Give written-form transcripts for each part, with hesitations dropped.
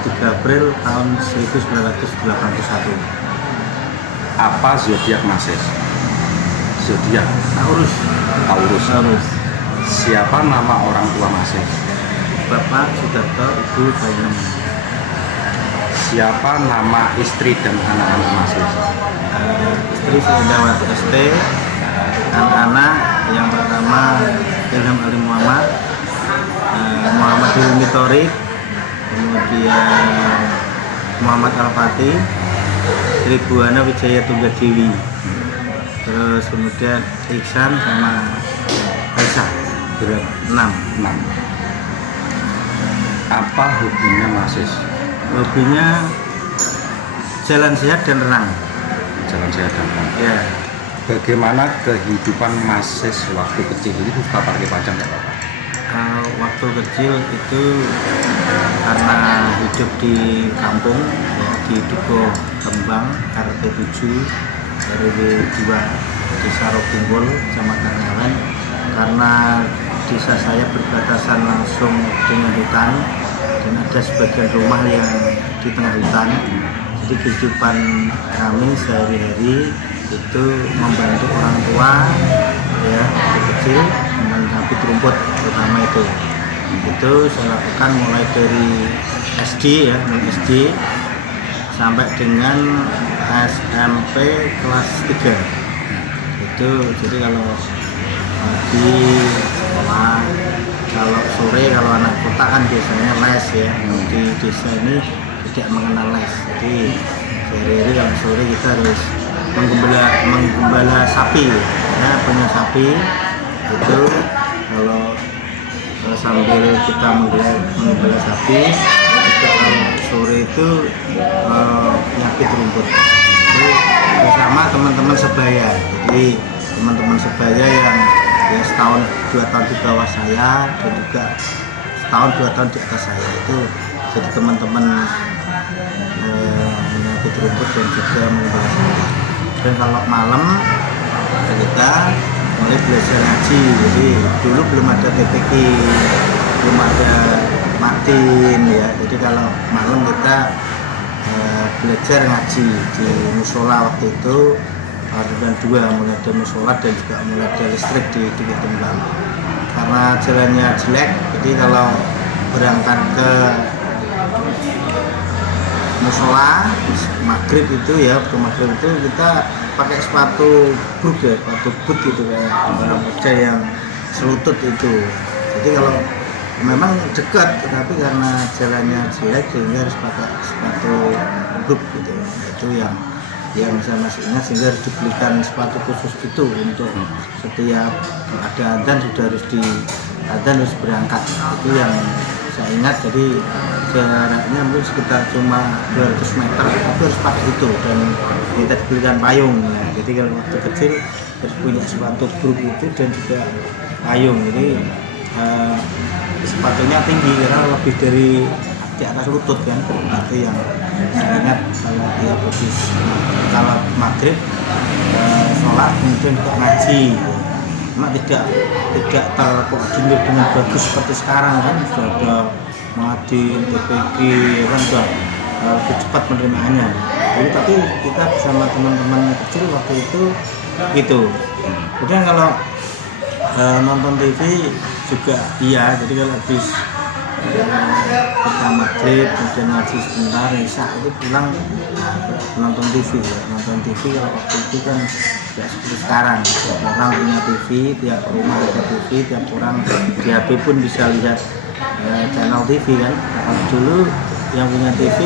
23 April tahun 1981. Apa zodiak Mas Sis? Zodiak Taurus. Taurus. Siapa nama orang tua Mas Sis? Bapak Sudarto, Ibu Bainem. Siapa nama istri dan anak-anak Mas Sis? Istri Sindawati ST, anak-anak yang pertama Ilham Ali Muhammad, Muhammad Hilmi Thorik, kemudian Muhammad Al-Fatih, Tribuana Wijaya Tunggadewi, terus kemudian Iksan sama Aisyah, berat 6. Apa hobinya Mas Sis? Hobinya jalan sehat dan renang. Jalan sehat dan renang. Ya. Bagaimana kehidupan Mas Sis waktu kecil? Itu suka pakai pacar nggak Bapak? Waktu kecil itu karena hidup di kampung ya, di Dukuh Kembang RT 7 RW 2 Desa Rotunggol Kecamatan Ngawen. Karena desa saya berbatasan langsung dengan hutan dan ada sebagian rumah yang di tengah hutan, jadi kehidupan kami sehari-hari itu membantu orang tua ya dari kecil mengambil rumput terutama itu saya lakukan mulai dari SD ya, SD sampai dengan SMP kelas 3 itu. Jadi kalau pagi sekolah, kalau sore kalau anak kota kan biasanya les ya, di desa ini tidak mengenal les, jadi sehari-hari kalau sore kita harus menggembala sapi ya, punya sapi itu. Kalau sambil kita menggembala sapi itu sore itu nyapit rumput itu bersama teman-teman sebaya. Jadi teman-teman sebaya yang ya setahun 2 tahun di bawah saya dan juga setahun 2 tahun di atas saya, itu jadi teman-teman menyangkut rumput dan juga menggembala sapi. Dan kalau malam kita mulai belajar ngaji. Jadi dulu belum ada TPQ, belum ada Matin ya, jadi kalau malam kita belajar ngaji di musola. Waktu itu dan 2 mulai ada musola dan juga mulai ada listrik di Dukuh Kembang. Karena jalannya jelek, jadi kalau berangkat ke musola maghrib itu ya, waktu maghrib itu kita pakai sepatu boot ya, sepatu boot gitu kayak orang kerja yang selutut itu. Jadi kalau memang dekat, tapi karena jalannya jelek sehingga harus pakai sepatu boot gitu. Itu yang saya masih ingat, sehingga harus dibelikan sepatu khusus itu untuk setiap ada adzan sudah harus berangkat. Itu yang saya ingat. Jadi jaraknya mungkin sekitar cuma 200 meter, tapi harus pakai itu dan kita diberikan payung ya. Jadi kalau waktu kecil harus punya sepatu boot itu dan juga payung. Jadi sepatunya tinggi karena lebih dari di atas lutut kan. Itu yang saya ingat. Kalau dia habis kalau maghrib sholat kemudian juga ngaji, cuma tidak terkoordinir dengan bagus seperti sekarang kan. Sudah ada Madin, TPQ kan sudah lebih cepat penerimaannya. Jadi tapi kita bersama teman-teman kecil waktu itu gitu. Kemudian kalau nonton TV juga iya. Jadi kalau habis kita maghrib kemudian ngaji sebentar, isya itu pulang nonton TV ya. Nonton TV kalau waktu itu kan tidak seperti sekarang. Tiap orang punya TV, tiap rumah ada TV, tiap orang di HP pun bisa lihat channel TV kan. Kalau dulu yang punya TV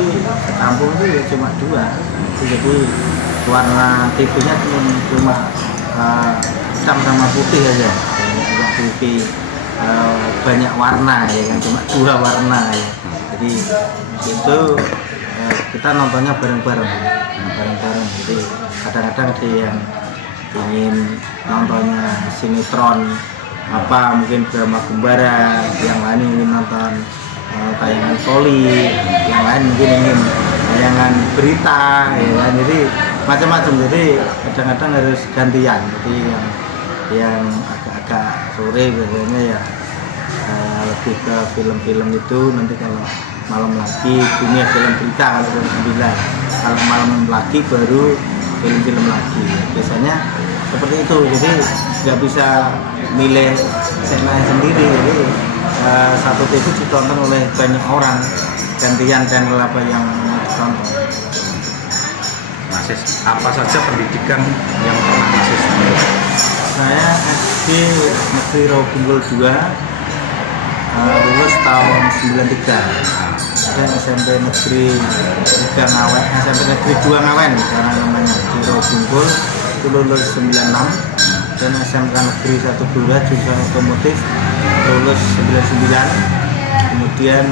kampung itu ya cuma 2. Jadi warna TV-nya cuma hitam sama putih aja. Kalau TV banyak warna ya kan, cuma 2 warna ya. Jadi itu kita nontonnya bareng-bareng. Jadi kadang-kadang ada yang ingin nontonnya sinetron apa, mungkin drama Gembara, yang lain ingin nonton tayangan voli, yang lain mungkin ingin tayangan berita ya kan. Jadi macam-macam. Jadi kadang-kadang harus gantian. Jadi yang agak-agak sore biasanya ya lebih ke film-film itu. Nanti kalau malam lagi dunia film berita kalau jam 9, kalau malam lagi baru film-film lagi. Biasanya seperti itu, jadi nggak bisa milih channel sendiri. Jadi satu TV ditonton oleh banyak orang, gantian channel apa yang mau ditonton. Mas, apa saja pendidikan yang pernah Mas tempuh? Saya SD Negeri Rawabungkul 2, lulus tahun 93. Dan SMP Negeri 3 Ngawen, SMP Negeri 2 Ngawen karena namanya di Rawabungkul itu lulus 96. Dan SMK Negeri 1 Blora jurusan otomotif lulus 99. Kemudian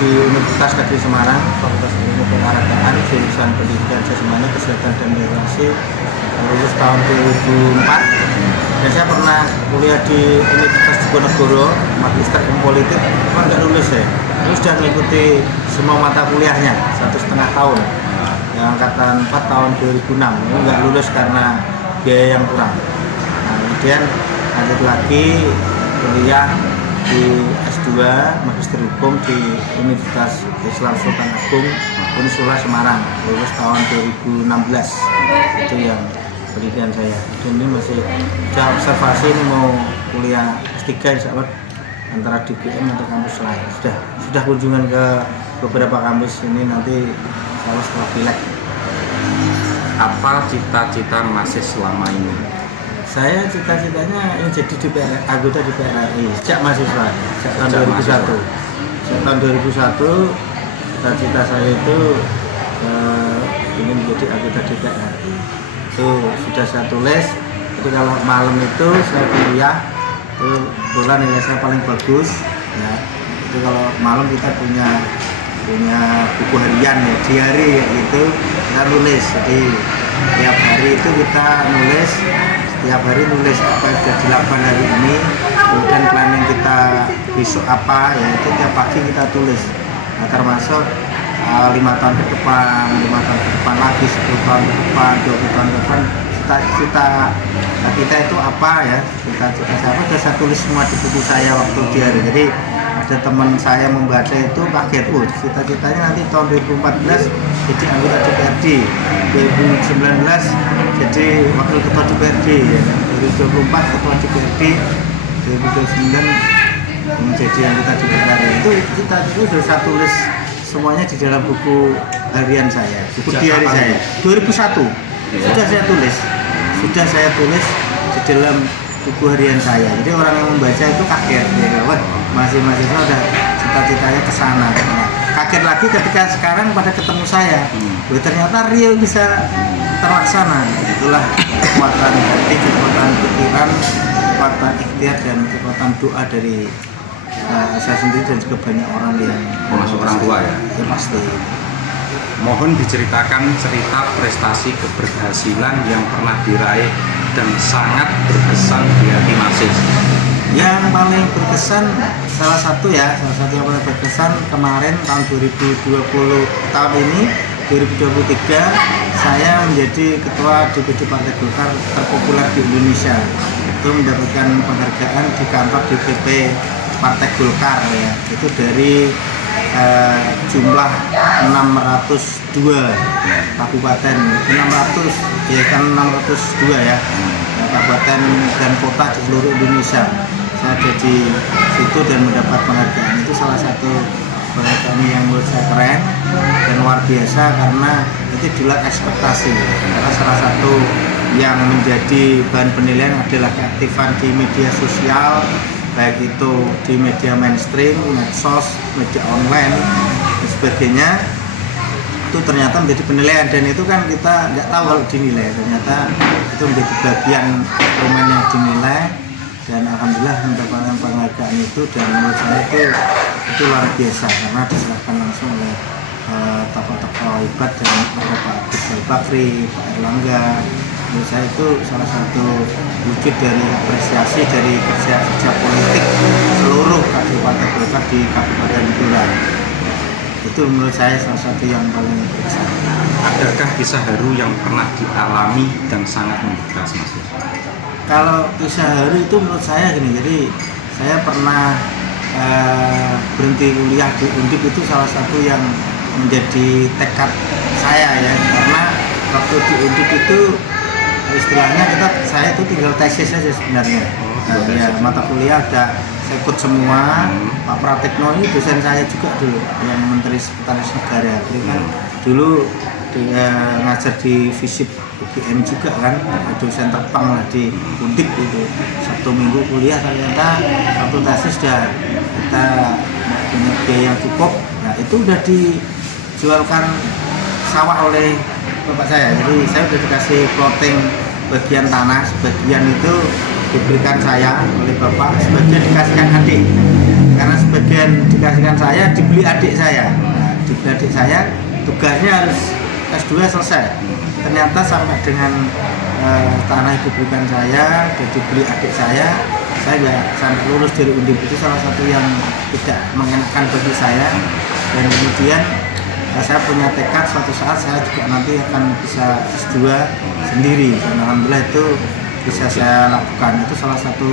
di Universitas Negeri Semarang, Fakultas Ilmu Keolahragaan, jurusan Pendidikan Jasmani, Kesehatan dan Rekreasi lulus tahun 2004. Dan saya pernah kuliah di Universitas Diponegoro, Magister Ilmu Politik, cuma nggak lulus ya. Terus sudah mengikuti semua mata kuliahnya 1,5 tahun. Yang angkatan 4 tahun 2006, ini nggak lulus karena biaya yang kurang. Nah, kemudian lanjut lagi kuliah di S2 Magister Hukum di Universitas Islam Sultan Agung Unisula Semarang, lulus tahun 2016. Itu yang pendidikan saya. Dan ini masih sudah observasi, ini mau kuliah S3 insya Allah antara di GM atau kampus lain. Sudah kunjungan ke beberapa kampus ini, nanti kalau setelah pilek. Apa cita-cita Mas selama ini? Saya cita-citanya ingin jadi anggota DPR RI sejak mahasiswa, sejak tahun 2001. Sejak tahun 2001 cita-cita saya itu ingin menjadi anggota DPR RI. Itu sudah saya tulis. Jadi kalau malam itu saya kuliah, itu kebetulan nilai saya paling bagus. Ya, itu kalau malam kita punya buku harian ya, diary gitu, kita nulis. Jadi tiap hari itu kita nulis. Setiap hari nulis apa yang sudah dilakukan hari ini, kemudian planning kita besok apa, ya itu tiap pagi kita tulis. Nah, termasuk 5 tahun ke depan, 5 tahun ke depan lagi, 10 tahun ke depan, 20 tahun ke depan, cita-cita kita itu apa ya, cita-cita saya sudah saya tulis semua di buku saya waktu di hari. Jadi ada teman saya membaca itu kaget, cita-citanya nanti tahun 2014 jadi anggota DPRD, 2019 jadi wakil ketua DPRD, ya. 2024 ketua DPRD, 2029 menjadi anggota DPRD. Itu kita itu sudah saya tulis semuanya di dalam buku harian saya, buku diary saya. 2001 sudah saya tulis di dalam buku harian saya. Jadi orang yang membaca itu kaget, ya, wah mahasiswa udah cita-citanya ke sana. Nah, kaget lagi ketika sekarang pada ketemu saya, ternyata real bisa terlaksana. Itulah kekuatan hati, kekuatan pikiran, kekuatan ikhtiar dan kekuatan doa dari saya sendiri dan juga banyak orang yang termasuk orang tua ya. Ya pasti. Mohon diceritakan cerita prestasi keberhasilan yang pernah diraih dan sangat berkesan di hati Mas. Yang paling berkesan salah satu yang paling berkesan kemarin tahun 2020, tahun ini 2023 saya menjadi ketua DPD Partai Golkar terpopuler di Indonesia. Itu mendapatkan penghargaan di kantor DPP Partai Golkar ya. Itu dari jumlah 602 kabupaten, 600 ya kan 602 ya, kabupaten dan kota di seluruh Indonesia. Saya ada di situ dan mendapat penghargaan. Itu salah satu penghargaan yang menurut saya keren dan luar biasa karena itu di luar ekspektasi. Karena salah satu yang menjadi bahan penilaian adalah keaktifan di media sosial, baik itu di media mainstream, medsos, media online dan sebagainya. Itu ternyata menjadi penilaian dan itu kan kita nggak tahu kalau dinilai, ternyata itu menjadi bagian instrumen yang dinilai dan alhamdulillah mendapatkan penghargaan itu. Dan menurut saya itu luar biasa karena diserahkan langsung oleh tokoh-tokoh hebat dan Pak Gus Bakri, Pak Erlangga. Menurut saya itu salah satu wujud dari apresiasi dari kerja politik seluruh kabupaten Golkar di Kabupaten Blora. Itu menurut saya salah satu yang paling berkesan. Adakah kisah haru yang pernah dialami dan sangat membekas Mas? Kalau kisah haru itu menurut saya gini, jadi saya pernah berhenti kuliah di Undip itu salah satu yang menjadi tekad saya ya, karena waktu di Undip itu istilahnya saya itu tinggal tesis saja sebenarnya. Ya, mata kuliah ada saya ikut semua. Pak Pratekno ini dosen saya juga dulu, yang Menteri Sekretaris Negara. Jadi kan dulu ngajar di FISIP UGM juga kan, dosen terbang lah di Undip itu. Sabtu Minggu kuliah, ternyata waktu tesis sudah kita punya biaya yang cukup. Nah itu udah dijualkan sawah oleh bapak saya. Jadi saya udah dikasih plotting bagian tanah, sebagian itu diberikan saya oleh bapak, sebagian dikasihkan adik. Karena sebagian dikasihkan saya, dibeli adik saya. Nah, dibeli adik saya, tugasnya harus S2 selesai. Ternyata sampai dengan tanah diberikan saya, dan dibeli adik saya nggak sampai lulus dari Undip. Itu salah satu yang tidak mengenakan bagi saya. Dan kemudian saya punya tekad suatu saat saya juga nanti akan bisa S2 sendiri. Dan alhamdulillah itu bisa saya lakukan. Itu salah satu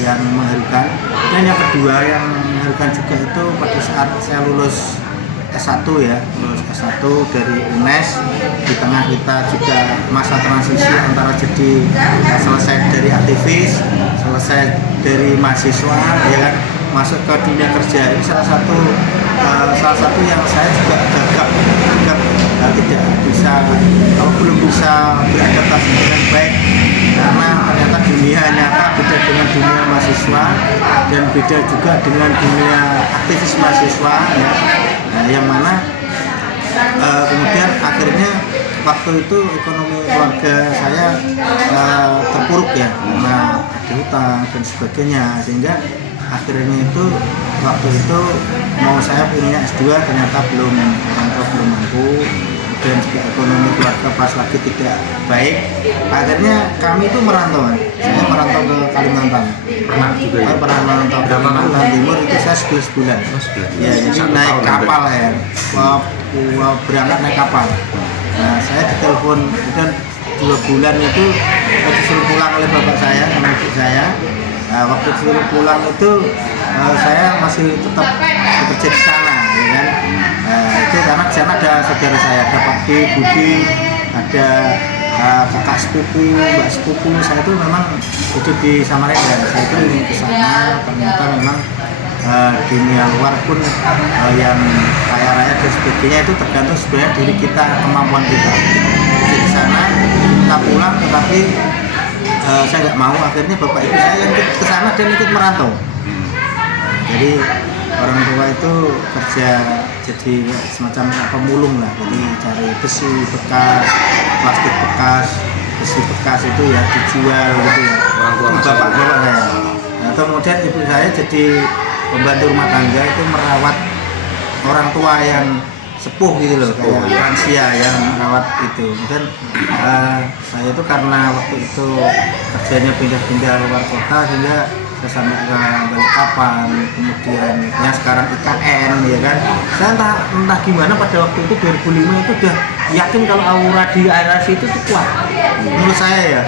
yang mengharukan. Dan yang kedua yang mengharukan juga itu pada saat saya lulus S1 ya, lulus S1 dari UNES, di tengah kita juga masa transisi antara jadi selesai dari aktivis, selesai dari mahasiswa ya kan, masuk ke dunia kerja. Ini salah satu yang saya juga gagap tidak bisa, kalau belum bisa beradaptasi dengan baik, karena ternyata dunia nyata beda dengan dunia mahasiswa dan beda juga dengan dunia aktivis mahasiswa ya. Nah, yang mana kemudian akhirnya waktu itu ekonomi keluarga saya terpuruk ya, karena ada hutang dan sebagainya, sehingga akhirnya itu waktu itu mau saya punya S2 ternyata orang tua belum mampu, dan juga ekonomi keluarga pas lagi tidak baik. Akhirnya kami itu merantau, saya merantau ke Kalimantan. Pernah juga ya? Pernah merantau ke Kalimantan Timur, itu saya 11 bulan. Ya, jadi naik kapal ya, berangkat naik kapal. Nah, saya ditelepon dan 2 bulan itu disuruh pulang oleh bapak saya sama ibu saya. Nah, waktu disuruh pulang itu saya masih tetap bekerja di sana, ya kan? Itu karena di sana ada saudara saya, ada Pak Budi, ada kakak sepupu, mbak sepupu. Saya itu memang hidup di Samarinda. Saya itu ingin ke sana, ternyata memang dunia luar pun yang kaya raya dan sebagainya itu tergantung sebenarnya diri kita, kemampuan kita. Jadi di sana kita pulang, tetapi saya nggak mau. Akhirnya bapak ibu saya yang ikut ke sana dan ikut merantau. Jadi orang tua itu kerja jadi semacam pemulung lah, jadi cari besi bekas, plastik bekas, besi bekas itu ya dijual gitu ya. Orang tua bapak saya. Nah, kemudian ibu saya jadi pembantu rumah tangga, itu merawat orang tua yang sepuh gitu loh, kayak lansia yang merawat itu. Dan saya itu karena waktu itu kerjanya pindah-pindah luar kota, sehingga saya sampai ke Balikpapan, kemudian yang sekarang IKN ya kan. Saya entah gimana pada waktu itu 2005 itu udah yakin kalau aura di area situ tuh kuat. Menurut saya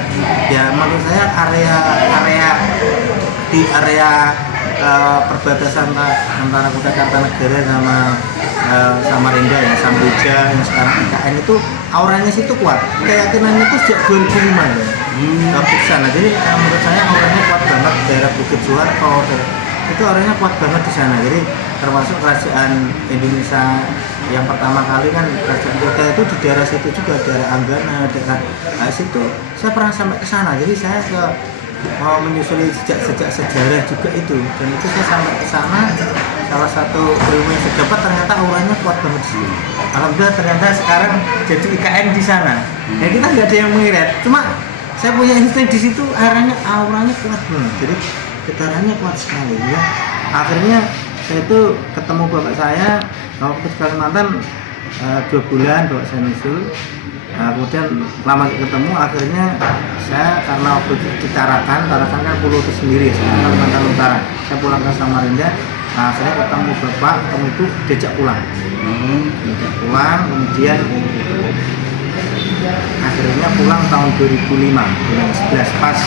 ya menurut saya area perbatasan antara Kota Kartanegara sama Samarinda ya, Samboja yang sekarang IKN itu auranya situ kuat. Keyakinannya itu sejak 2005 ya. Ke sana. Jadi menurut saya auranya kuat banget, daerah Bukit Suharto itu auranya kuat banget di sana. Jadi termasuk kerajaan Indonesia yang pertama kali kan, kerajaan kota itu di daerah situ juga, daerah Anggana, daerah situ saya pernah sampai ke sana. Jadi saya mau menyusuri sejak sejarah juga itu, dan itu saya sampai ke sana. Salah satu ilmu yang saya dapat ternyata auranya kuat banget sih. Alhamdulillah ternyata sekarang jadi IKN di sana. Ya kita nggak ada yang mengirit, cuma saya punya insting di situ, auranya kuat banget. Jadi getarannya kuat sekali ya. Akhirnya saya itu ketemu bapak saya waktu ke Kalimantan 2 bulan, bapak saya nyusul. Nah, kemudian lama ketemu, akhirnya saya karena waktu di Tarakan kan pulau itu sendiri, Kalimantan Utara. Saya pulang ke Samarinda, nah saya ketemu bapak, ketemu ibu, diajak pulang. Kemudian akhirnya pulang tahun 2005, bulan 11 pas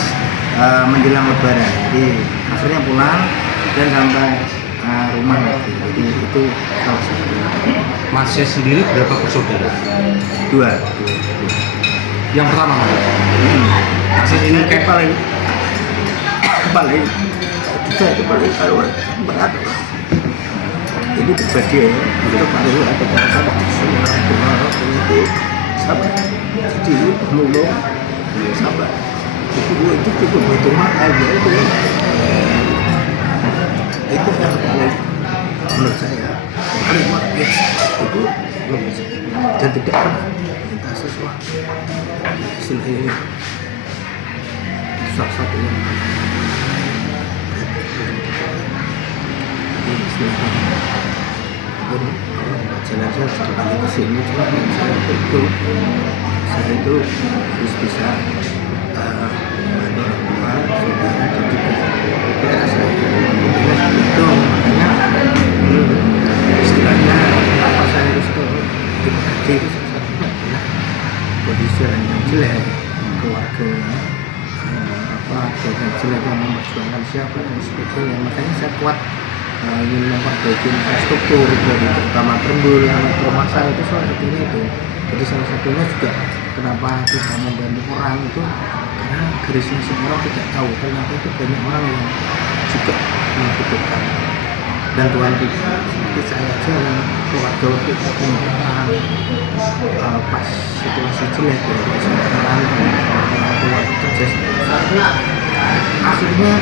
menjelang Lebaran. Jadi akhirnya pulang dan sampai rumah lagi. Jadi itu salah satu. Masnya sendiri berapa bersaudara? Dua. Yang pertama mana? Masih ini Ini kayak paling kita itu paling berat. Ini pribadi ya, itu paling ada bahasa semua itu sabar. Jadi mulung sabar. Itu cukup butuh makan ya itu. Itu yang paling menurut saya paling biasa itu dan tidak pernah minta sesuatu. Istilahnya salah satu yang istilahnya jenazah sekali ke sini cuma saya itu harus bisa membantu orang tua saudara dan juga daerah saya itu makanya istilahnya apa saya harus dipekerja itu salah satunya adalah kondisi yang jelek keluarga dan jelek yang memperjuangkan siapa dan sebagainya. Makanya saya kuat ingin memperbaiki infrastruktur dari terutama Trembul, rumah saya itu salah satunya itu. Jadi salah satunya juga kenapa kita membantu orang itu karena garisnya semua orang tidak tahu ternyata itu banyak orang yang juga membutuhkan bantuan kita. Seperti saya aja yang keluarga waktu itu orang pas situasi jelek ya orang tua kerja saya akhirnya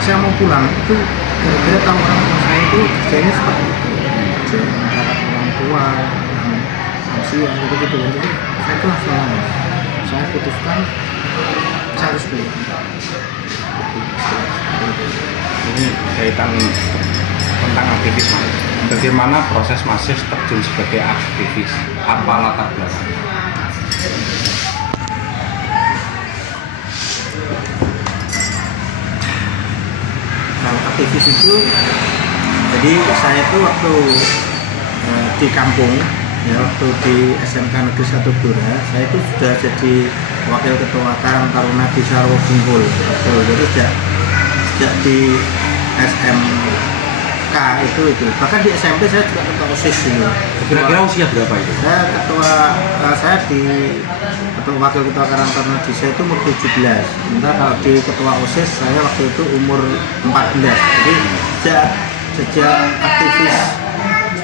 saya mau pulang itu kira-kira tahu orang tua saya itu kerjanya seperti itu kerja merawat orang tua lansia gitu-gitu. Jadi saya itu langsung nangis. Saya putuskan saya harus pulang. ini kaitan tentang aktivis. Bagaimana proses Mas terjun sebagai aktivis? Apa latar belakang? Kalau aktivis itu, jadi saya itu waktu di kampung, ya waktu di SMK Negeri 1 Blora, saya itu sudah jadi wakil ketua Karang Taruna di Sarwo Bungkul. Jadi sejak di SMK itu, bahkan di SMP saya juga ketua OSIS ini. Kira-kira usia berapa itu? Saya di wakil ketua Karang Taruna di saya itu umur 17. Sementara kalau di ketua OSIS saya waktu itu umur 14. Jadi sejak aktivis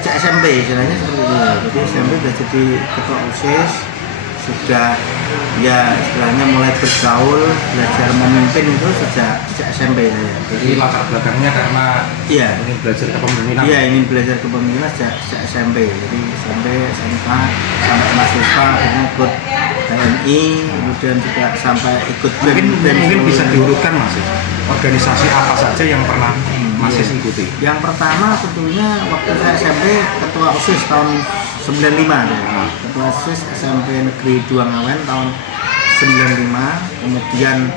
sejak SMP istilahnya seperti itu. Jadi SMP sudah jadi ketua OSIS, sudah ya istilahnya mulai bergaul, belajar memimpin itu sejak SMP saya. Jadi latar belakangnya karena ingin belajar kepemimpinan. Iya, ingin belajar kepemimpinan sejak SMP. Jadi SMP, SMK, sampai mahasiswa, akhirnya ikut TNI, kemudian juga sampai ikut mungkin bisa diurutkan Mas. Organisasi apa saja yang pernah Mas ikuti? Yang pertama tentunya waktu saya SMP ketua OSIS tahun 95 ya. Ketua OSIS SMP Negeri 2 Ngawen tahun 95, kemudian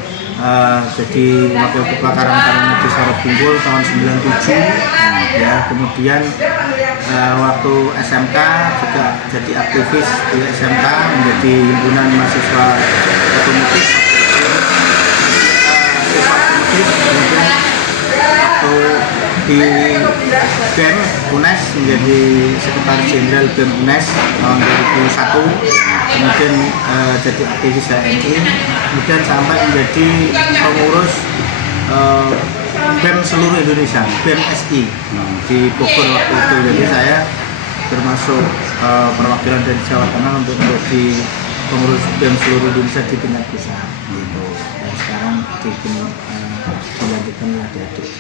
jadi wakil ketua Karang Taruna di Sarwo Bungkul tahun 97 ya. Kemudian waktu SMK juga jadi aktivis di SMK menjadi himpunan mahasiswa otomotif. Kemudian waktu di BEM UNES menjadi sekretaris jenderal BEM UNES tahun 2001, kemudian jadi aktivis HMI, kemudian sampai menjadi pengurus BEM seluruh Indonesia, BEM SI di Bogor waktu itu. Jadi saya termasuk perwakilan dari Jawa Tengah untuk menjadi pengurus BEM seluruh Indonesia di tingkat pusat gitu. Dan sekarang dilanjutkan adik-adik.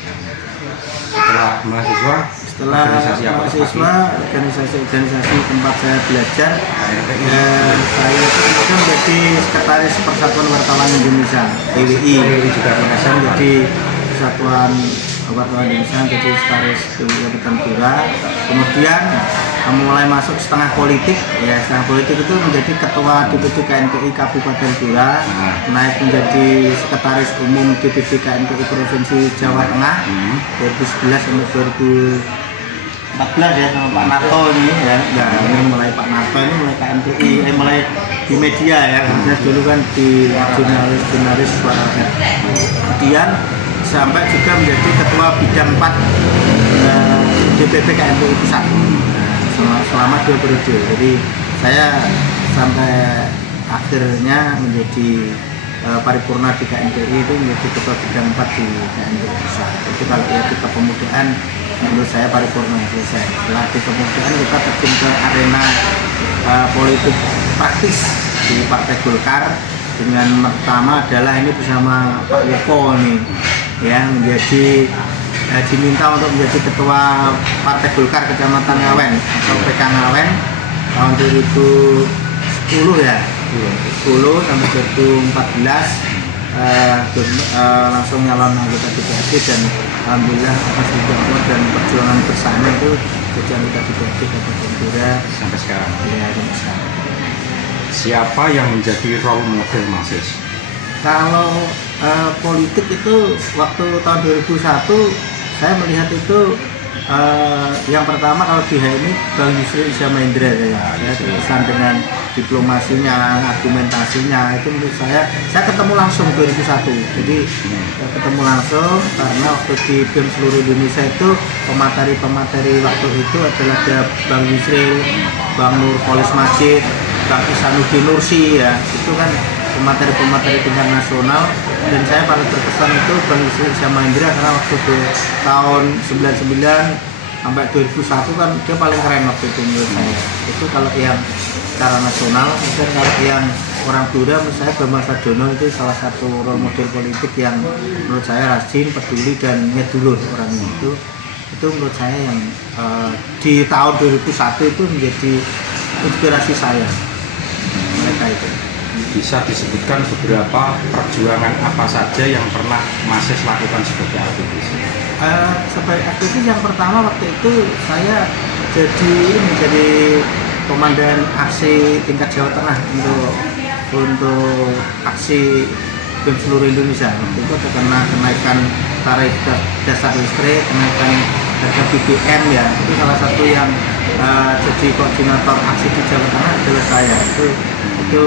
Setelah mahasiswa, organisasi tempat saya belajar, saya itu menjadi sekretaris Persatuan Wartawan Indonesia (PWI). Saya menjadi Persatuan Wartawan Indonesia, jadi sekretaris PWI Blora. Kemudian mulai masuk setengah politik, ya setengah politik itu menjadi ketua DPD KNPI Kabupaten Blora, naik menjadi sekretaris umum DPD KNPI Provinsi Jawa Tengah 2011 sampai 2014 ya sama Pak Narto ini ya. Nah, ini mulai Pak Narto ini mulai KNPI, mulai di media ya. Karena dulu kan di jurnalis Suara Rakyat. Kemudian sampai juga menjadi ketua bidang 4 DPP KMPI Pusat selama 2 periode. Jadi saya sampai akhirnya menjadi paripurna di KMPI itu menjadi ketua bidang 4 di KMPI Pusat. Itu kalau ya di kepemudaan menurut saya paripurna selesai. Setelah di kepemudaan kita terjun ke arena politik praktis di Partai Golkar dengan pertama adalah ini bersama Pak Yoko nih ya menjadi diminta untuk menjadi ketua Partai Golkar Kecamatan Ngawen atau PK Ngawen tahun 2010 ya 10 sampai 2014 langsung nyalon anggota DPRD dan alhamdulillah atas dukungan dan perjuangan bersama itu jadi anggota DPRD Kabupaten Blora sampai sekarang. Ya, sampai sekarang. Siapa yang menjadi role model Mas Sis? Kalau politik itu waktu tahun 2001 saya melihat itu yang pertama kalau di HMI Bang Yusril Iza Mahendra saya terkesan dengan diplomasinya, argumentasinya itu menurut saya ketemu langsung 2001. Jadi ketemu langsung karena waktu di BEM seluruh Indonesia itu pemateri waktu itu adalah ada Bang Yusril, Bang Nur Polis Majid, Bang Isanuddin Nursi ya, itu kan pemateri tingkat nasional dan saya paling berkesan itu Bang Yusril Iza Mahendra karena waktu itu tahun 99 sampai 2001 kan dia paling keren waktu itu menurut saya. Itu kalau yang secara nasional, dan kalau yang orang Blora menurut saya Bambang Sadono itu salah satu role model politik yang menurut saya rajin, peduli dan ngedulur orangnya itu menurut saya yang di tahun 2001 itu menjadi inspirasi saya mereka itu. Bisa disebutkan beberapa perjuangan apa saja yang pernah Mas Sis lakukan sebagai aktivis? Sebagai aktivis yang pertama waktu itu saya menjadi komandan aksi tingkat Jawa Tengah untuk aksi BEM seluruh Indonesia. Waktu itu karena kenaikan tarif dasar listrik, kenaikan harga BBM ya, itu salah satu yang jadi koordinator aksi di Jawa Tengah adalah saya. Itu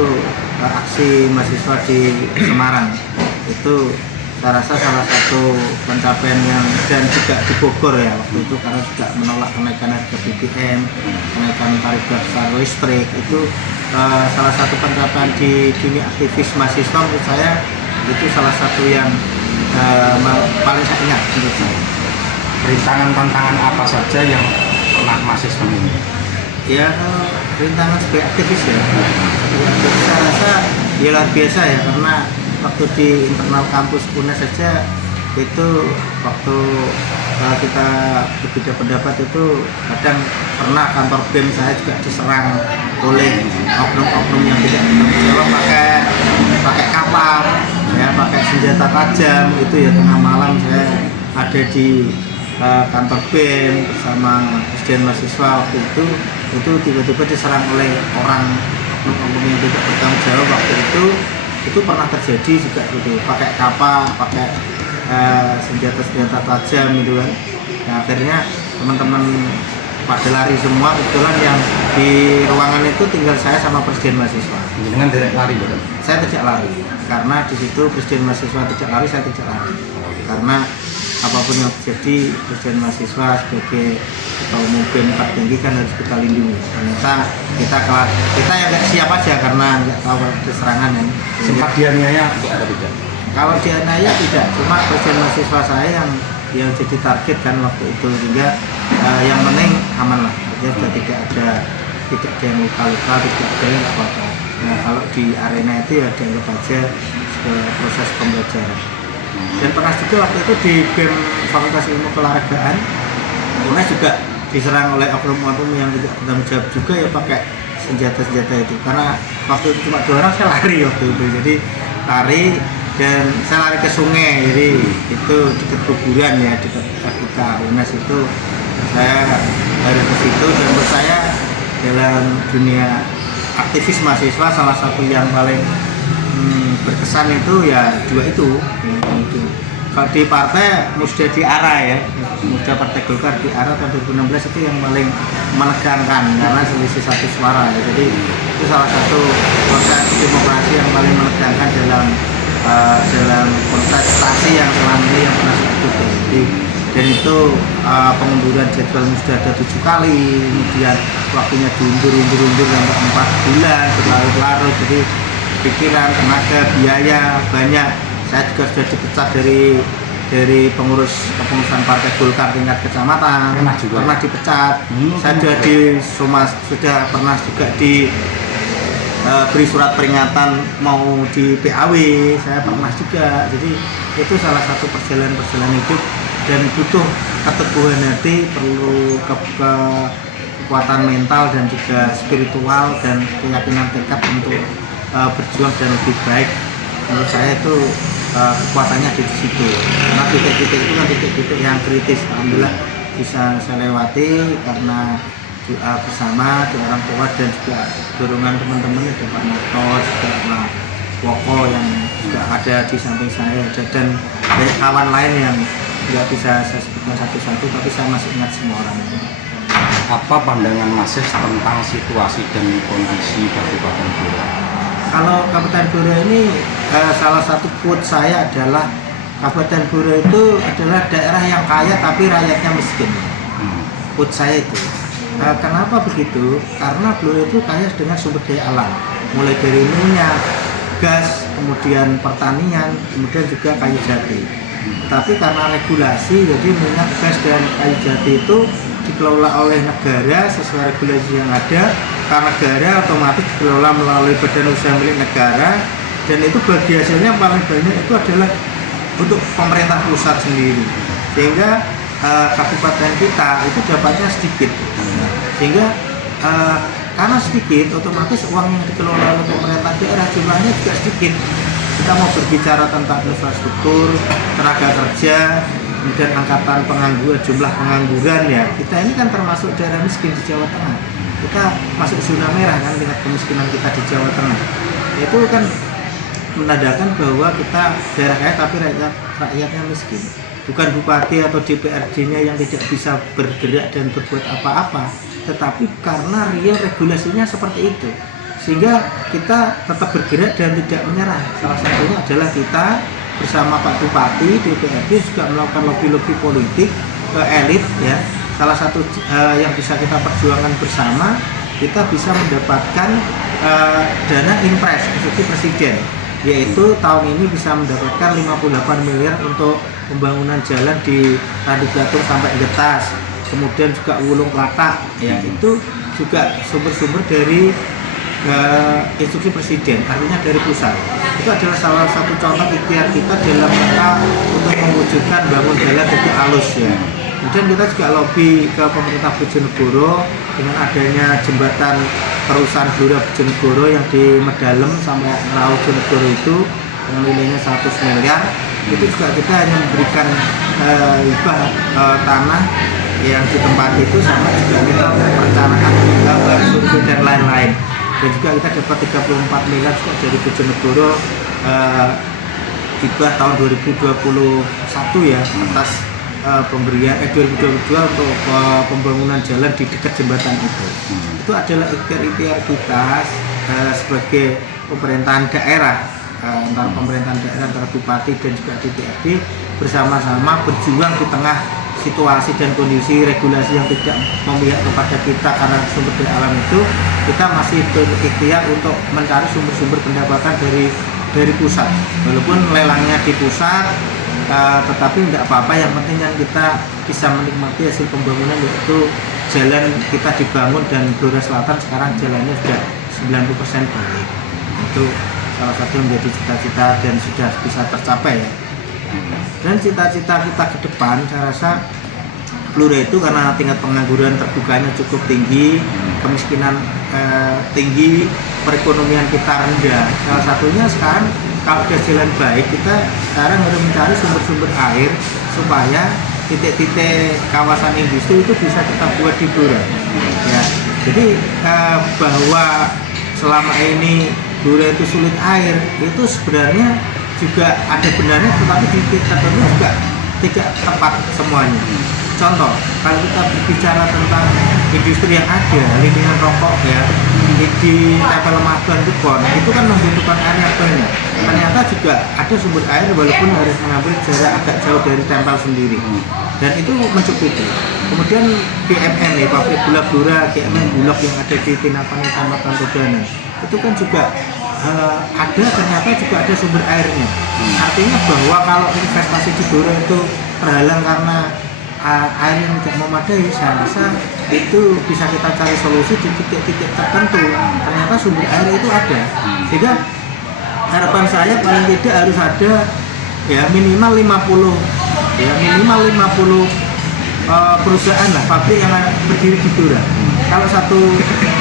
aksi mahasiswa di Semarang itu saya rasa salah satu pencapaian yang dan juga di Bogor ya waktu itu karena juga menolak kenaikan harga BBM, kenaikan tarif dasar listrik itu salah satu pencapaian di dunia aktivis mahasiswa menurut saya itu salah satu yang paling saya ingat menurut saya. Rintangan-tantangan apa saja yang pernah Mas Sis temui? Ya rintangan sebagai aktivis ya, saya rasa ya luar biasa ya karena waktu di internal kampus UNES saja itu waktu kita berbeda pendapat itu kadang pernah kantor BEM saya juga diserang oleh oknum-oknum yang tidak bertanggung jawab pakai kapal ya, pakai senjata tajam itu ya tengah malam saya ada di kantor BEM bersama presiden mahasiswa waktu itu tiba-tiba diserang oleh orang oknum yang tidak bertanggung jawab waktu itu pernah terjadi juga gitu, pakai kapal, pakai senjata tajam gitu kan. Nah, akhirnya teman-teman pada lari semua, kebetulan yang di ruangan itu tinggal saya sama presiden mahasiswa. Dengan direct lari betul? Saya tidak lari karena di situ presiden mahasiswa tidak lari, saya tidak lari karena apapun yang terjadi presiden mahasiswa sebagai ketua umum BEM tinggi kan harus kita lindungi. Ternyata kita yang nggak siap aja karena nggak tahu ada serangan yang sempat dianiaya atau tidak? Kalau dianiaya tidak, cuma presiden mahasiswa saya yang jadi target kan waktu itu, sehingga yang penting aman lah, artinya sudah tidak ada yang luka-luka, tidak ada yang apa-apa. Nah kalau di arena itu ya dianggap aja proses pembelajaran. Dan pernah juga waktu itu di BEM Fakultas Ilmu Keolahragaan UNES juga diserang oleh oknum-oknum yang tidak bertanggung jawab juga ya pakai senjata itu, karena waktu itu cuma 2 orang, saya lari waktu itu, jadi lari dan saya lari ke sungai, jadi itu dekat kuburan ya, dekat FIK UNES itu saya lari ke situ. Dan menurut saya dalam dunia aktivis mahasiswa salah satu yang paling berkesan itu ya dua itu. Kalau di partai Musda di arah ya, Musda Partai Golkar di arah tahun 2016 itu yang paling menegangkan karena selisih 1 suara ya. Jadi itu salah satu proses demokrasi yang paling menegangkan dalam kontestasi yang selama ini yang pernah saya ikuti. Jadi dan itu pengunduran jadwal sudah ada 7 kali, kemudian waktunya diundur sampai 4 bulan berlarut-larut, jadi pikiran, tenaga, biaya banyak. Saya juga sudah dipecat dari pengurusan Partai Golkar tingkat kecamatan, pernah dipecat. Saya sudah pernah juga beri surat peringatan mau di PAW, saya pernah juga. Jadi itu salah satu perjalanan hidup dan butuh keteguhan hati, perlu kekuatan mental dan juga spiritual dan keyakinan tekad untuk berjuang dan lebih baik. Menurut saya itu kekuatannya di situ. Karena titik-titik itu kan titik-titik yang kritis. Alhamdulillah bisa saya lewati karena doa bersama di orang tua dan juga dorongan teman-teman, ada Pak Narto, juga Pak Woko yang juga ada di samping saya, dan banyak kawan lain yang nggak bisa saya sebutkan satu-satu, tapi saya masih ingat semua orang. Apa pandangan Mas Ses tentang situasi dan kondisi Kabupaten Blora? Kalau Kabupaten Blora ini salah satu quote saya adalah Kabupaten Blora itu adalah daerah yang kaya tapi rakyatnya miskin. Quote saya itu. Kenapa begitu? Karena Blora itu kaya dengan sumber daya alam, mulai dari minyak, gas, kemudian pertanian, kemudian juga kayu jati. Tapi karena regulasi, jadi minyak, gas, dan kayu jati itu dikelola oleh negara sesuai regulasi yang ada. Karena negara otomatis dikelola melalui badan usaha milik negara, dan itu bagi hasilnya paling banyak itu adalah untuk pemerintah pusat sendiri, sehingga kabupaten kita itu dapatnya sedikit. Sehingga karena sedikit, otomatis uang yang dikelola oleh pemerintah daerah jumlahnya juga sedikit. Kita mau berbicara tentang infrastruktur, tenaga kerja, kemudian angkatan pengangguran, jumlah pengangguran, ya kita ini kan termasuk daerah miskin di Jawa Tengah. Kita masuk zona merah kan, tingkat kemiskinan kita di Jawa Tengah. Itu kan menandakan bahwa kita daerah kaya tapi rakyatnya miskin. Bukan bupati atau DPRD-nya yang tidak bisa bergerak dan berbuat apa-apa, tetapi karena real regulasinya seperti itu, sehingga kita tetap bergerak dan tidak menyerah. Salah satunya adalah kita bersama Pak Bupati, DPRD juga melakukan lobby-lobby politik ke elit, ya. Salah satu yang bisa kita perjuangkan bersama, kita bisa mendapatkan dana impres instruksi presiden, yaitu tahun ini bisa mendapatkan 58 miliar untuk pembangunan jalan di Randugatung sampai Getas, kemudian juga Wulung Klatak, ya itu juga sumber-sumber dari instruksi presiden, artinya dari pusat. Itu adalah salah satu contoh ikhtiar kita dalam rangka untuk mewujudkan bangun jalan titik alus, ya. Kemudian kita juga lobby ke pemerintah Bojonegoro dengan adanya jembatan perusahaan Blora Bojonegoro yang di Medalem sampai Ngerau Bojonegoro itu yang nilainya 100 miliar. Itu juga kita hanya memberikan hibah tanah yang di tempat itu, sama juga kita merencanakan gambar survei dan lain-lain. Dan juga kita dapat 34 miliar juga dari Bojonegoro hibah tahun 2021, ya, atas pemberian 2022 untuk pembangunan jalan di dekat jembatan itu. Itu adalah ikhtiar-ikhtiar kita sebagai pemerintahan daerah, antara pemerintahan daerah, antara bupati dan juga DPRD bersama-sama berjuang di tengah situasi dan kondisi regulasi yang tidak memihak kepada kita karena sumber daya alam itu. Kita masih berikhtiar untuk mencari sumber-sumber pendapatan dari pusat, walaupun lelangnya di pusat, tetapi tidak apa-apa, yang penting yang kita bisa menikmati hasil pembangunan, yaitu jalan kita dibangun dan Blora Selatan sekarang jalannya sudah 90% baik. Itu salah satu yang menjadi cita-cita dan sudah bisa tercapai, ya. Dan cita-cita kita ke depan, saya rasa Blora itu karena tingkat pengangguran terbukanya cukup tinggi, kemiskinan tinggi, perekonomian kita rendah. Salah satunya sekarang kalau ada jalan baik, kita sekarang harus mencari sumber-sumber air supaya titik-titik kawasan industri itu bisa kita buat di Blora. Ya, jadi bahwa selama ini Blora itu sulit air, itu sebenarnya juga ada benarnya, tetapi di titik tertentu juga tidak tepat semuanya. Contoh, kalau kita berbicara tentang industri yang ada, lingkungan rokok, ya, di tempel Lemah Tukon itu kan membutuhkan air yang banyak. Ternyata juga ada sumber air walaupun harus mengambil jarak agak jauh dari tempel sendiri, dan itu mencukupi. Kemudian GMN ya, pabrik gula Blora, GMN Bulog yang ada di Tinapani Kecamatan Tubanan, itu kan juga ada, ternyata juga ada sumber airnya. Artinya bahwa kalau investasi di Blora itu terhalang karena air yang tidak memadai, saya rasa itu bisa kita cari solusi di titik-titik tertentu. Ternyata sumber air itu ada, sehingga harapan saya paling tidak harus ada ya minimal 50 perusahaan lah, pabrik yang berdiri di Blora. Kalau satu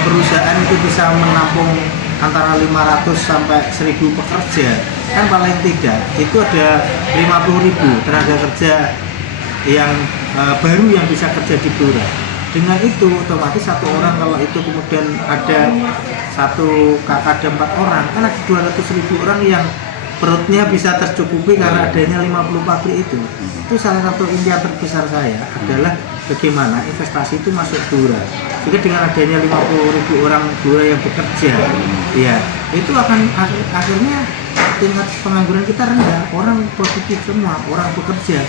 perusahaan itu bisa menampung antara 500 sampai 1000 pekerja, kan paling tidak itu ada 50.000 tenaga kerja yang baru yang bisa kerja di Blora. Dengan itu otomatis satu orang, kalau itu kemudian ada satu kakak ada 4 orang, kan ada 200.000 orang yang perutnya bisa tercukupi karena adanya 50 pabrik itu. Itu salah satu impian terbesar saya adalah bagaimana investasi itu masuk Blora. Jika dengan adanya 50.000 orang Blora yang bekerja, ya itu akan akhirnya tingkat pengangguran kita rendah, orang produktif semua, orang bekerja,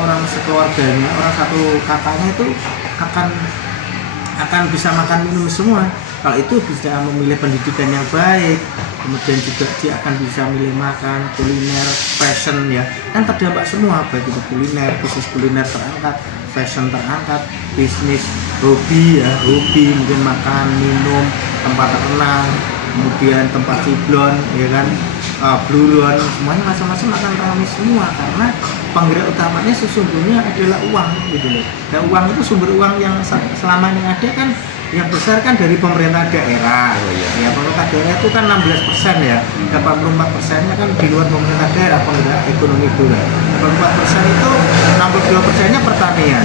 orang sekeluarganya, orang satu kakaknya itu akan bisa makan minum semua. Kalau itu bisa memilih pendidikan yang baik, kemudian juga dia akan bisa milih makan, kuliner, fashion ya, kan terdampak semua, baik itu kuliner, bisnis kuliner terangkat, fashion terangkat, bisnis hobi ya, hobi mungkin makan, minum, tempat renang, kemudian tempat ciblon ya kan, bluron, semuanya macam-macam akan ramai semua karena penggerak utamanya sesungguhnya adalah uang gitu loh. Dan uang itu sumber uang yang selama ini ada kan yang besar kan dari pemerintah daerah. Ya, pemerintah daerah itu kan 16% ya, 84%-nya kan di luar pemerintah daerah penggerak ekonomi Blora. 84% itu 62%-nya pertanian.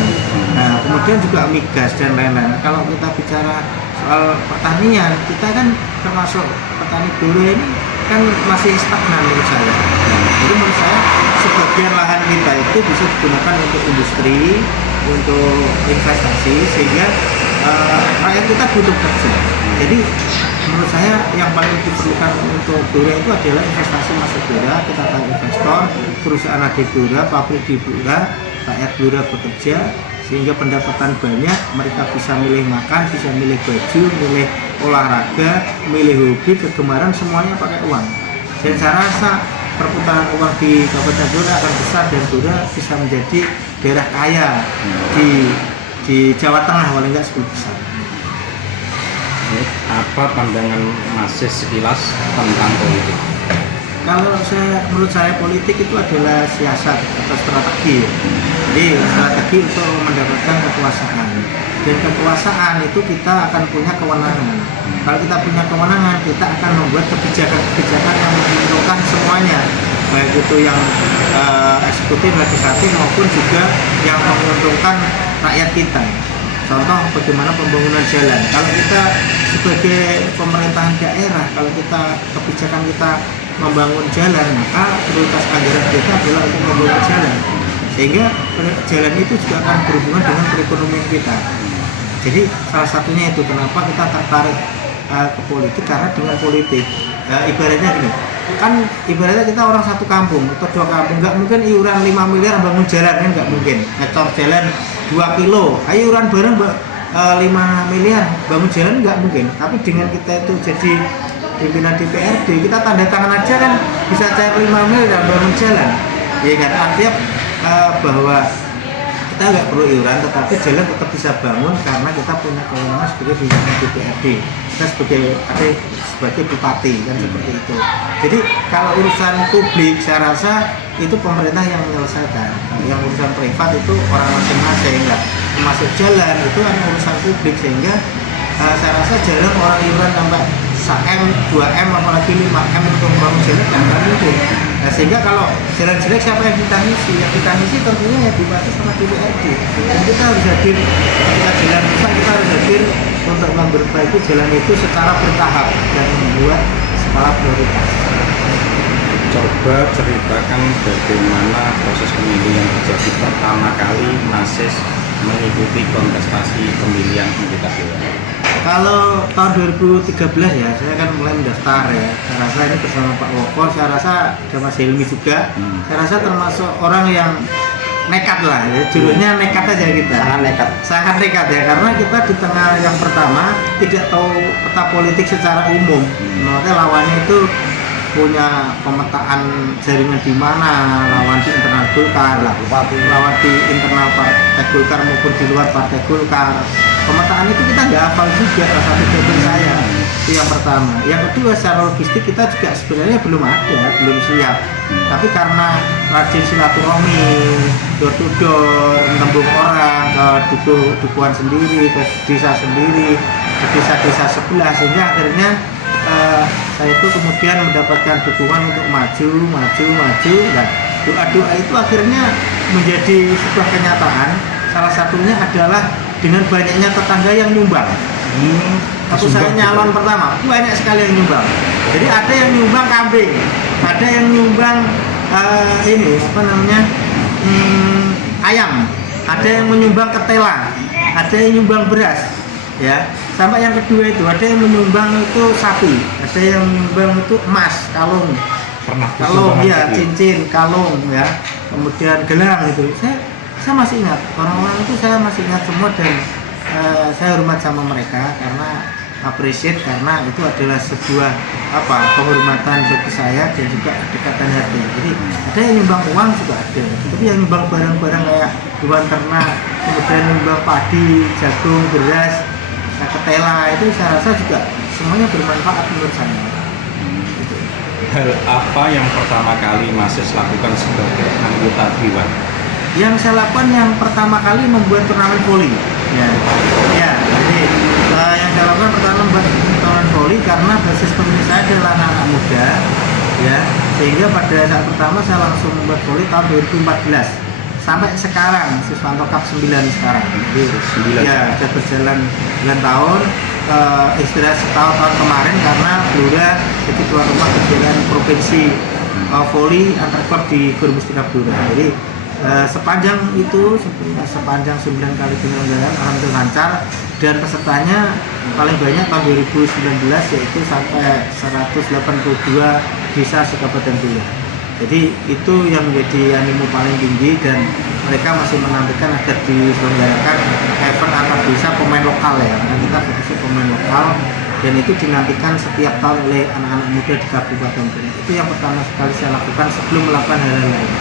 Nah, kemudian juga migas dan lain-lain. Kalau kita bicara soal pertanian, kita kan termasuk petani Blora ini kan masih stagnan menurut saya. Jadi menurut saya sebagian lahan kita itu bisa digunakan untuk industri, untuk investasi, sehingga rakyat kita butuh kerja. Jadi menurut saya yang paling diperlukan untuk Blora itu adalah investasi masuk Blora, kita tahu investor, perusahaan ada di Blora, pabrik di Blora, rakyat Blora bekerja, sehingga pendapatan banyak, mereka bisa milih makan, bisa milih baju, milih olahraga, milih hobi, kegemaran, semuanya pakai uang. Dan saya rasa perputaran uang di Kabupaten Blora akan besar dan Blora bisa menjadi daerah kaya di Jawa Tengah, paling nggak 10 besar. Apa pandangan Mas sekilas tentang politik? Kalau menurut saya politik itu adalah siasat atau strategi. Jadi strategi untuk mendapatkan kekuasaan. Dan kekuasaan itu kita akan punya kewenangan. Kalau kita punya kewenangan, kita akan membuat kebijakan-kebijakan yang menguntungkan semuanya, baik itu yang eksekutif, legislatif maupun juga yang menguntungkan rakyat kita. Contoh bagaimana pembangunan jalan. Kalau kita sebagai pemerintahan daerah, kalau kebijakan kita membangun jalan, maka prioritas anggaran kita adalah untuk membangun jalan, sehingga jalan itu juga akan berhubungan dengan perekonomian kita. Jadi salah satunya itu kenapa kita tertarik ke politik, karena dengan politik ibaratnya gini, kan ibaratnya kita orang satu kampung atau 2 kampung, nggak mungkin iuran 5 miliar bangun jalan, kan nggak mungkin. Ngecor jalan 2 kilo, iuran bareng 5 miliar bangun jalan, nggak mungkin. Tapi dengan kita itu jadi pimpinan DPRD, kita tanda tangan aja kan bisa cair 5 miliar bangun jalan, ya kan. Artinya bahwa kita nggak perlu iuran, tetapi jalan tetap bisa bangun karena kita punya kewenangan sebagai pimpinan DPRD, kita sebagai bupati, kan seperti itu. Jadi kalau urusan publik saya rasa itu pemerintah yang menyelesaikan. Yang urusan privat itu orang masing-masing lah. Termasuk jalan itu kan urusan publik, sehingga saya rasa jalan orang iuran sampai 1M, 2M, apalagi 5M untuk membangun jalan nggak mungkin. Nah, sehingga kalau jalan jelek siapa yang kita ngisi? Yang kita ngisi tentunya ya bupati sama DPRD. Dan kita harus hadir ketika jalan rusak, kita harus hadir untuk memperbaiki jalan itu secara bertahap dan membuat skala prioritas. Coba ceritakan bagaimana proses pemilihan terjadi pertama kali Mas mengikuti kontestasi pemilihan anggota dewan. Kalau tahun 2013 ya, saya kan mulai mendaftar ya. Saya rasa ini bersama Pak Woko, saya rasa ada Mas Helmi juga. Saya rasa termasuk orang yang nekat lah, ya. Judulnya nekat aja kita. Sangat nekat ya, karena kita di tengah yang pertama tidak tahu peta politik secara umum. Makanya lawannya itu punya pemetaan jaringan di mana, lawan di internal Golkar, lawan di internal Partai Golkar maupun di luar Partai Golkar. Pemetaan itu kita nggak hafal juga, rasa tidak saya. Itu yang pertama. Yang kedua, secara logistik kita juga sebenarnya belum ada, belum siap. Tapi karena rajin silaturahmi, door to door, menembung orang ke dukuhan sendiri, ke desa sendiri, ke desa-desa sebelah, sehingga akhirnya saya itu kemudian mendapatkan dukungan untuk maju. Dan doa-doa itu akhirnya menjadi sebuah kenyataan. Salah satunya adalah dengan banyaknya tetangga yang nyumbang. Waktu saya nyalon pertama, banyak sekali yang nyumbang. Jadi ada yang nyumbang kambing, ada yang nyumbang ayam, ada yang menyumbang ketela, ada yang nyumbang beras, ya. Sampai yang kedua itu ada yang menyumbang itu sapi, ada yang menyumbang itu emas, kalung, ya, cincin, kalung, ya, kemudian gelang itu. Saya masih ingat orang-orang itu, saya masih ingat semua, dan saya hormat sama mereka karena appreciate, karena itu adalah sebuah penghormatan bagi saya dan juga kedekatan hati. Jadi ada yang nyumbang uang juga ada, tapi yang nyumbang barang-barang kayak hewan ternak, kemudian nyumbang padi, jagung, beras, ketela, itu saya rasa juga semuanya bermanfaat menurut saya. Hal apa yang pertama kali Mas Ses lakukan sebagai anggota Dewan? Yang saya lakukan yang pertama kali membuat turnamen voli. Ya, jadi yang saya lakukan pertama membuat turnamen voli karena basis pemilih saya adalah anak-anak muda, ya, sehingga pada saat pertama saya langsung membuat voli tahun 2014 sampai sekarang, Siswanto Cup 9 sekarang. Jadi, ya, sudah berjalan 9 tahun. Istirahat setahun tahun kemarin karena Blora jadi tuan rumah kejuaraan provinsi voli antar klub di Gor Mustika Blora. Jadi sepanjang 9 kali penyelenggaraan alhamdulillah lancar, dan pesertanya paling banyak tahun 2019 yaitu sampai 182 desa sekabupaten Blora. Jadi itu yang menjadi animo paling tinggi, dan mereka masih menantikan agar diselenggarakan event antar desa pemain lokal ya, karena kita fokusnya pemain lokal, dan itu dinantikan setiap tahun oleh anak-anak muda di Kabupaten Blora. Itu yang pertama sekali saya lakukan sebelum melakukan hal-hal lain.